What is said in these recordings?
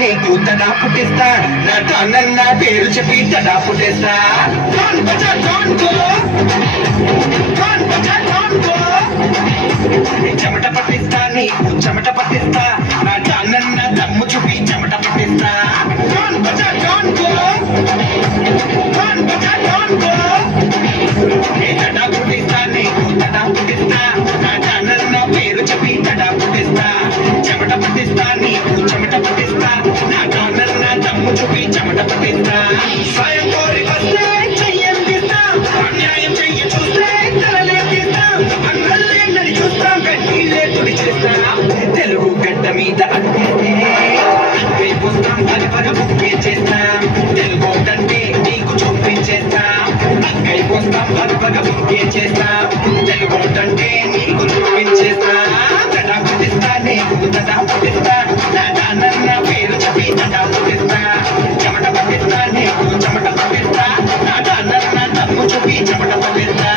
నీకు తడా పుట్టిస్తా నా తానన్న పేరు చెప్పి తడా పుట్టిస్తా చెమట పట్టిస్తా నీకు చెమట పట్టిస్తా నా తానన్న దమ్ము చూపి చెమట పట్టిస్తా తడా పుట్టిస్తా నీకు తడా పుట్టిస్తా నా తానన్న పేరు చెప్పి తడా పుట్టిస్తా చెమట పట్టిస్తా నీకు చెమట పట్టిస్తా నా తానన్న దమ్ము చూపి చెమట పట్టిస్తా సాయం కోరి వస్తే చెయ్యందిస్తా అన్యాయం చెయ్య చూస్తే తలలేపిస్తా అన్నలేందని చూస్తా గడ్డీలే తుడి చేస్తా తెలుగు గడ్డ మీద అడిగితే పుస్తాం పరపర బుక్కే చేస్తాం తెలుగు అంటే నీకు చూపించేస్తాం అక్కై పుస్తాం పరపర బుక్కే చేస్తాం తెలుగు అంటే నీకు చూపించేస్తాం తడా పుట్టిస్తా నీకు తడా పుట్టిస్తా నా పేరు చెప్పి తడా పుట్టిస్తా చెమట పట్టిస్తా నీకు చెమట పట్టిస్తా నా దమ్ము చూపి చెమట పట్టిస్తా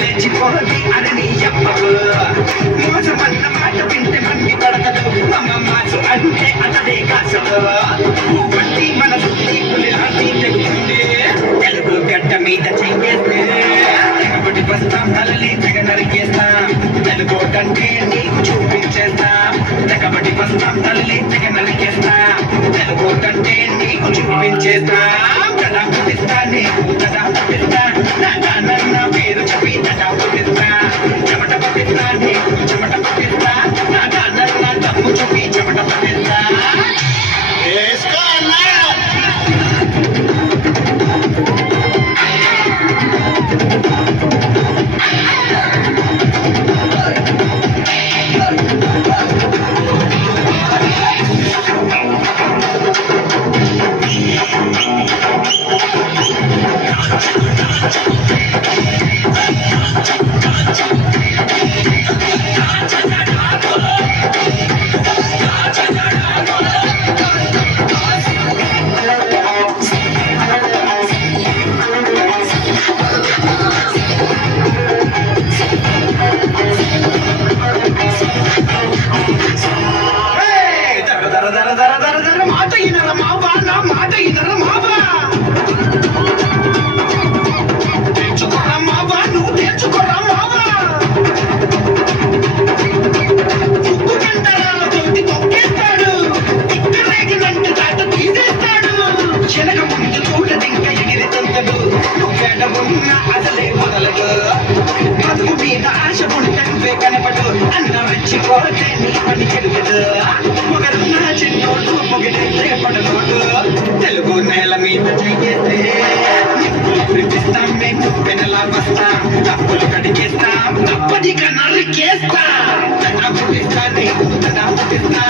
లేచిపోది అని నీ చెప్పవు మోసమన్న మాట వింటే మంది పడతదు మమ్మ మాసు అంటే అతడే కాసదు బట్టి మన సుత్తి పులిలాంటి తెగుతుంది తెలుగు గడ్డ మీద చెయ్యేస్తే తెగబడి వస్తాం తలలే తెగ నరికేస్తాం తెలుగు అంటే నీకు చూపించేస్తాం తెగబడి వస్తాం తలలే తెగ నరికేస్తాం తెలుగు అంటే నీకు చూపించేస్తాం తడా పుట్టిస్తా నీకు తడా పుట్టిస్తా నా పేరు చెప్పి తడా పుట్టిస్తా చెమట పట్టిస్తా నీకు చెమట పట్టిస్తా నా దమ్ము చూపి చెమట పట్టిస్తా మాట ఇనర మావా నా మాట ఇనర మావా తెచ్చుకోరా మావా నువ్వు తెచ్చుకోరా మావా ఉప్పు గంటరాల తోటి తొక్కేస్తాడు ఇక్కరేగినంటే దాట తీసేస్తాడు శనగ ముందు చూడదింక ఎగిరితుంటాడు నువ్వేడ ఉన్న అసలే మొదలదు బతుకు మీద ఆశ ఉంటే కనపడు అన్న రెచ్చిపోతే నీ పని చెరుగదు మొగరున్న చిన్నోడు మొగిడైతే పడనోడు తెలుగు నేల మీద చెయ్యేస్తే నిప్పులు కురిపిస్తాం మేము పెనలా వస్తాం తప్పులు కడిగేస్తాం తప్పదిగా నరికేస్తాం తడా పుట్టిస్తా నీకు తడా పుట్టిస్తా